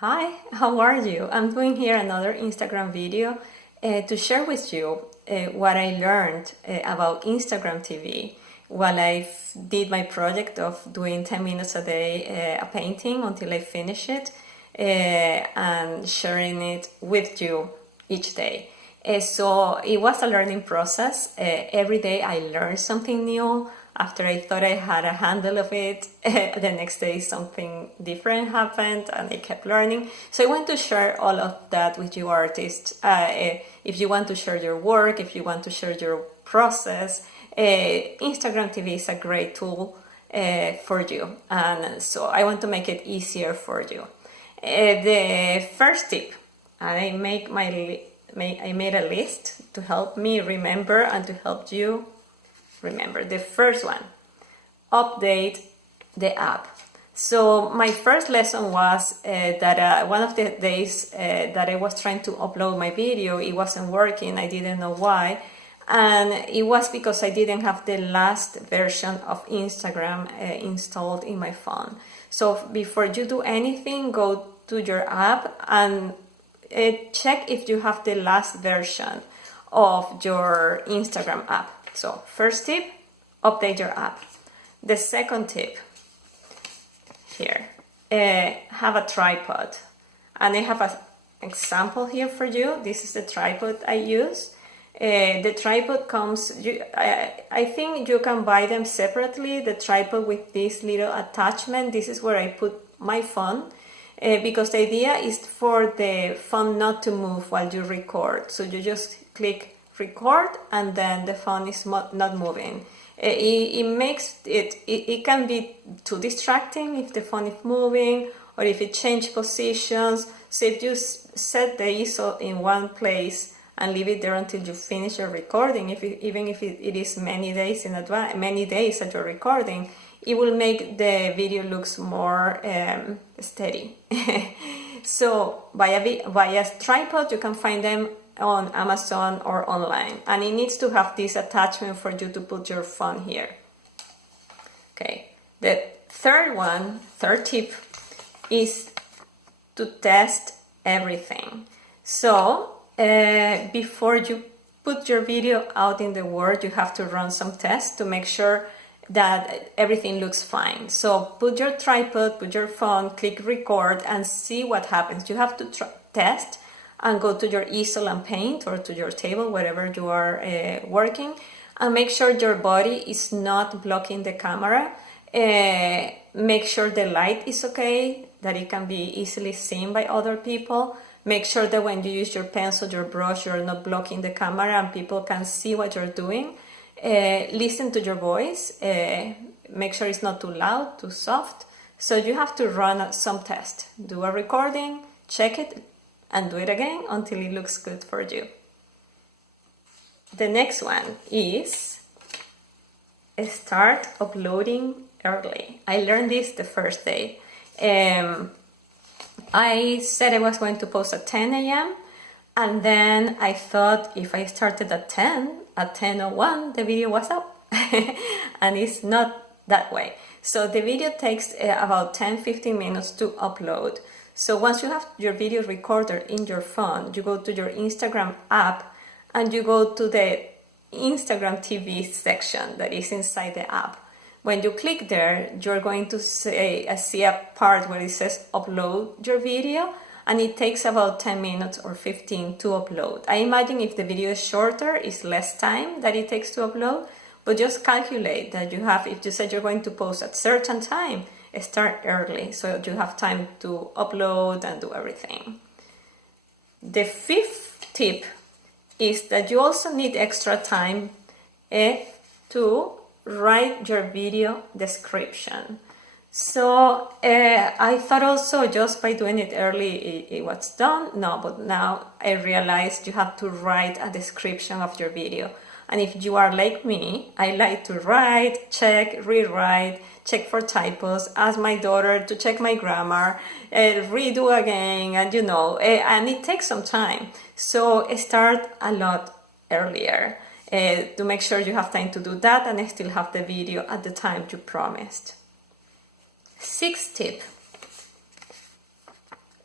Hi, how are you? I'm doing here another Instagram video to share with you what I learned about Instagram TV while I did my project of doing 10 minutes a day a painting until I finish it and sharing it with you each day. So it was a learning process. Every day I learned something new. After I thought I had a handle of it, the next day something different happened and I kept learning. So I want to share all of that with you artists. If you want to share your work, if you want to share your process, Instagram TV is a great tool for you. And so I want to make it easier for you. The first tip, I made a list to help me remember and to help you remember. The first one, update the app. So my first lesson was that one of the days that I was trying to upload my video, it wasn't working. I didn't know why. And it was because I didn't have the last version of Instagram installed in my phone. So before you do anything, go to your app and check if you have the last version of your Instagram app. So first tip, update your app. The second tip here, have a tripod. And I have an example here for you. This is the tripod I use. The tripod comes, I think you can buy them separately, the tripod with this little attachment. This is where I put my phone. Because the idea is for the phone not to move while you record. So you just click record and then the phone is not moving. It makes it can be too distracting if the phone is moving or if it changes positions. So if you set the ISO in one place and leave it there until you finish your recording, even if it is many days in advance, many days that you're recording, it will make the video looks more steady. So via tripod, you can find them on Amazon or online, and it needs to have this attachment for you to put your phone here. Okay, the third tip is to test everything. So before you put your video out in the world, you have to run some tests to make sure that everything looks fine. So put your tripod, put your phone, click record and see what happens. You have to test and go to your easel and paint or to your table, wherever you are working, and make sure your body is not blocking the camera. Make sure the light is okay, that it can be easily seen by other people. Make sure that when you use your pencil, your brush, you're not blocking the camera and people can see what you're doing. Listen to your voice. Make sure it's not too loud, too soft. So you have to run some test. Do a recording, check it, and do it again until it looks good for you. The next one is start uploading early. I learned this the first day. I said I was going to post at 10 a.m. and then I thought if I started at 10:01, the video was up. And it's not that way. So the video takes about 10-15 minutes to upload. So once you have your video recorder in your phone, you go to your Instagram app and you go to the Instagram TV section that is inside the app. When you click there, you're going to see a part where it says upload your video, and it takes about 10 minutes or 15 to upload. I imagine if the video is shorter, it's less time that it takes to upload, but just calculate that you have, if you said you're going to post at certain time, start early so you have time to upload and do everything. The fifth tip is that you also need extra time to write your video description. So I thought also just by doing it early it was done. No, but now I realized you have to write a description of your video. And if you are like me, I like to write, check, rewrite, check for typos, ask my daughter to check my grammar, redo again, and and it takes some time. So start a lot earlier to make sure you have time to do that and still have the video at the time you promised. Sixth tip,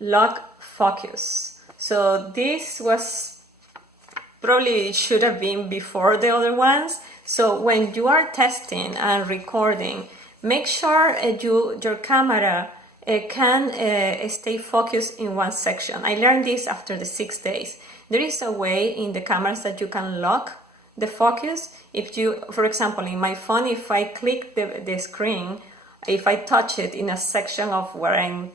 lock focus. So this was probably should have been before the other ones. So when you are testing and recording, make sure your camera can stay focused in one section. I learned this after the 6 days. There is a way in the cameras that you can lock the focus. If you, for example, in my phone, if I click the screen, if I touch it in a section of where I'm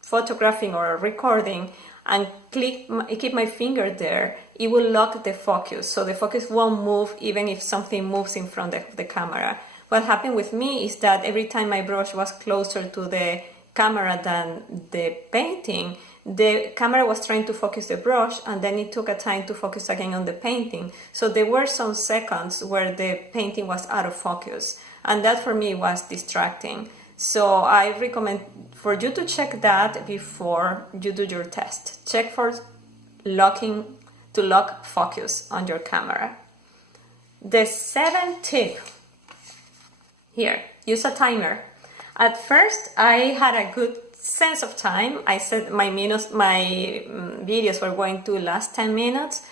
photographing or recording and keep my finger there, it will lock the focus. So the focus won't move even if something moves in front of the camera. What happened with me is that every time my brush was closer to the camera than the painting, the camera was trying to focus the brush and then it took a time to focus again on the painting. So there were some seconds where the painting was out of focus, and that for me was distracting. So I recommend for you to check that before you do your test. Check for lock focus on your camera. The 7th tip here, use a timer. At first, I had a good sense of time. I said my videos were going to last 10 minutes.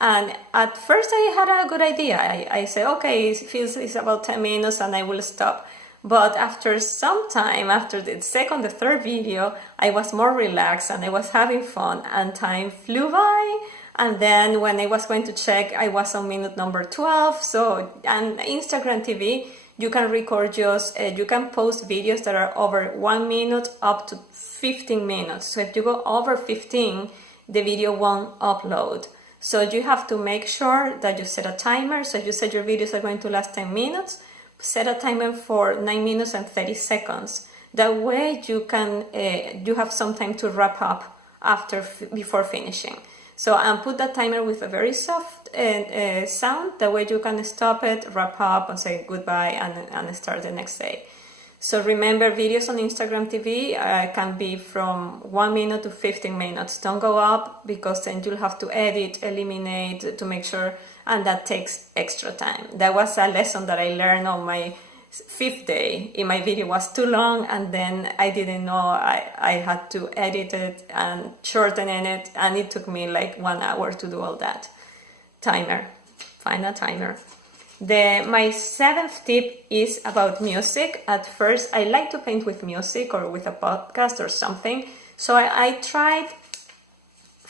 And at first I had a good idea. I said, okay, it's about 10 minutes and I will stop. But after some time, after the second, the third video, I was more relaxed and I was having fun and time flew by. And then when I was going to check, I was on minute number 12. So, and Instagram TV, you can record you can post videos that are over 1 minute up to 15 minutes. So if you go over 15, the video won't upload. So you have to make sure that you set a timer. So if you said your videos are going to last 10 minutes, set a timer for 9 minutes and 30 seconds. That way you can you have some time to wrap up before finishing. So and put that timer with a very soft sound. That way you can stop it, wrap up, and say goodbye, and start the next day. So remember, videos on Instagram TV can be from 1 minute to 15 minutes. Don't go up because then you'll have to edit, eliminate to make sure, and that takes extra time. That was a lesson that I learned on my 5th day. In my video was too long, and then I didn't know I had to edit it and shorten it, and it took me like 1 hour to do all that. Timer, find a timer. My 7th tip is about music. At first, I like to paint with music or with a podcast or something. So I tried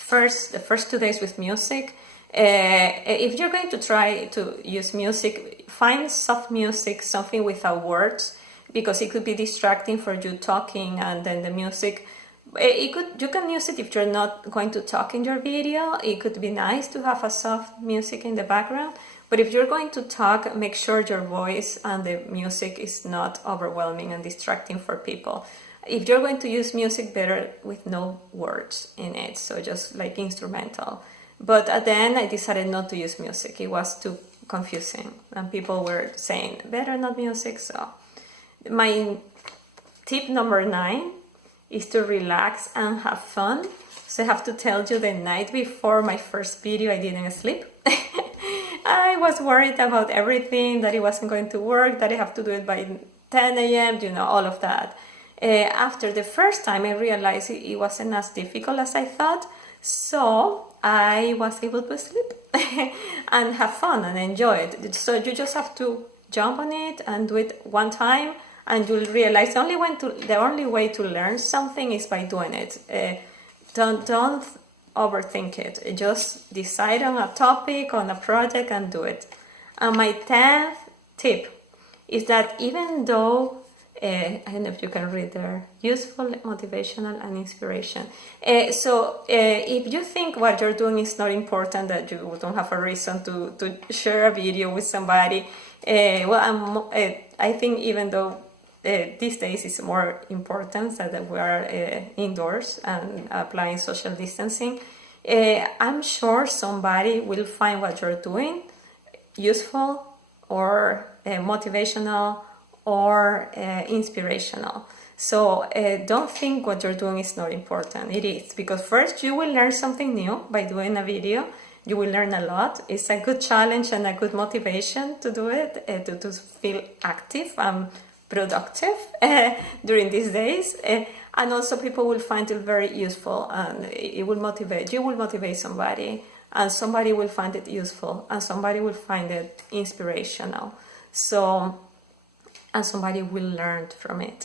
the first 2 days with music. If you're going to try to use music, find soft music, something without words, because it could be distracting for you talking, and then the music, you can use it if you're not going to talk in your video. It could be nice to have a soft music in the background. But if you're going to talk, make sure your voice and the music is not overwhelming and distracting for people. If you're going to use music, better with no words in it, so just like instrumental. But at the end, I decided not to use music. It was too confusing, and people were saying, better not music. So my tip number 9 is to relax and have fun. So I have to tell you, the night before my first video, I didn't sleep. I was worried about everything, that it wasn't going to work, that I have to do it by 10 a.m., all of that. After the first time, I realized it wasn't as difficult as I thought. So I was able to sleep and have fun and enjoy it. So you just have to jump on it and do it one time, and you'll realize the only way to learn something is by doing it. Don't overthink it. Just decide on a topic, on a project, and do it. And my 10th tip is that even though I don't know if you can read there, useful, motivational, and inspiration. So if you think what you're doing is not important, that you don't have a reason to share a video with somebody, I think even though these days it's more important that we are indoors and applying social distancing, I'm sure somebody will find what you're doing useful or motivational or inspirational. So don't think what you're doing is not important. It is, because first you will learn something new by doing a video. You will learn a lot. It's a good challenge and a good motivation to do it, to feel active and productive during these days. And also people will find it very useful, and it will motivate, you will motivate somebody, and somebody will find it useful, and somebody will find it inspirational. So, and somebody will learn from it.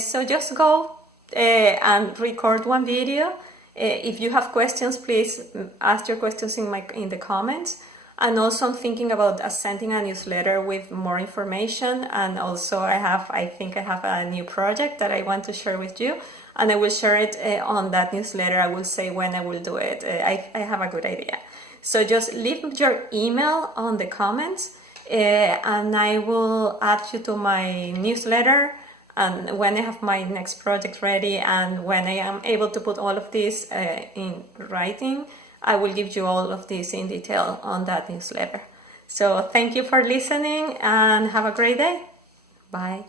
So just go and record one video. If you have questions, please ask your questions in the comments. And also I'm thinking about sending a newsletter with more information. And also I think I have a new project that I want to share with you. And I will share it on that newsletter. I will say when I will do it. I have a good idea. So just leave your email on the comments, and I will add you to my newsletter. And when I have my next project ready, and when I am able to put all of this in writing, I will give you all of this in detail on that newsletter. So thank you for listening, and have a great day. Bye.